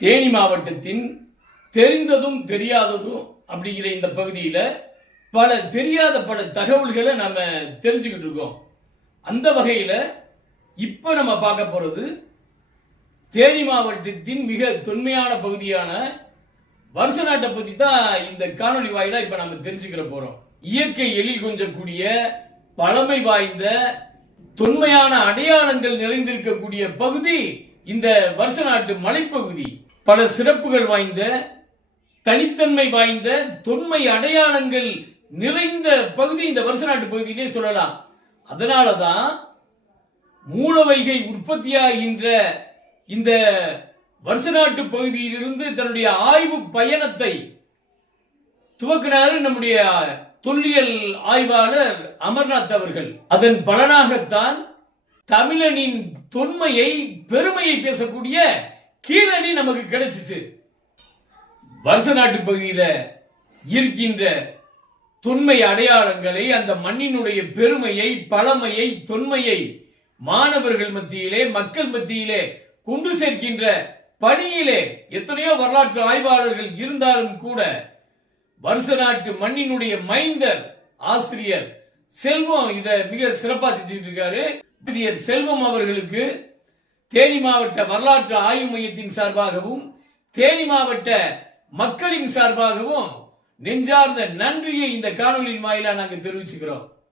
தேனி மாவட்டத்தின் தெரிந்ததும் தெரியாததும் அப்படிங்கிற இந்த பகுதியில் தெரியாத பல தகவல்களை நம்ம தெரிஞ்சுக்கிட்டு இருக்கோம். அந்த வகையில் இப்போ நம்ம பார்க்க போறது தேனி மாவட்டத்தின் மிக தொன்மையான பகுதியான வருசநாட்டை பத்தி தான் இந்த காணொலி வாயிலா இப்ப நம்ம தெரிஞ்சுக்கிற போறோம். இயற்கை எழில் கொஞ்சக்கூடிய பழமை வாய்ந்த தொன்மையான அடையாளங்கள் நிறைந்திருக்கக்கூடிய பகுதி இந்த வருசநாட்டு மலைப்பகுதி. பல சிறப்புகள் வாய்ந்த தனித்தன்மை வாய்ந்த தொன்மை அடையாளங்கள் நிறைந்த பகுதி இந்த வருசநாட்டு பகுதியிலே சொல்லலாம். அதனாலதான் மூலவைகை உற்பத்தியாகின்ற இந்த வருசநாட்டு பகுதியிலிருந்து தன்னுடைய ஆய்வு பயணத்தை துவக்கினார் நம்முடைய தொல்லியல் ஆய்வாளர் அமர்நாத் அவர்கள். அதன் பலனாகத்தான் தமிழனின் தொன்மையை பெருமையை பேசக்கூடிய கீழணி நமக்கு கிடைச்சிச்சு. வருசநாட்டு பகுதியில இருக்கின்ற தொன்மை அடையாளங்களை, அந்த மண்ணினுடைய பெருமையை, பழமையை, தொன்மையை மாணவர்கள் மத்தியிலே, மக்கள் மத்தியிலே கொண்டு சேர்க்கின்ற பணியிலே எத்தனையோ வரலாற்று ஆய்வாளர்கள் இருந்தாலும் கூட வருசநாட்டு மண்ணினுடைய மைந்தர் ஆசிரியர் செல்வம் இத மிக சிறப்பா செஞ்சுட்டு இருக்காரு. ஆசிரியர் செல்வம் அவர்களுக்கு தேனி மாவட்ட வரலாற்று ஆய்வு மையத்தின் சார்பாகவும் தேனி மாவட்ட மக்களின் சார்பாகவும் நெஞ்சார்ந்த நன்றியை இந்த காணொலியின் வாயிலா நாங்கள் தெரிவிச்சுக்கிறோம்.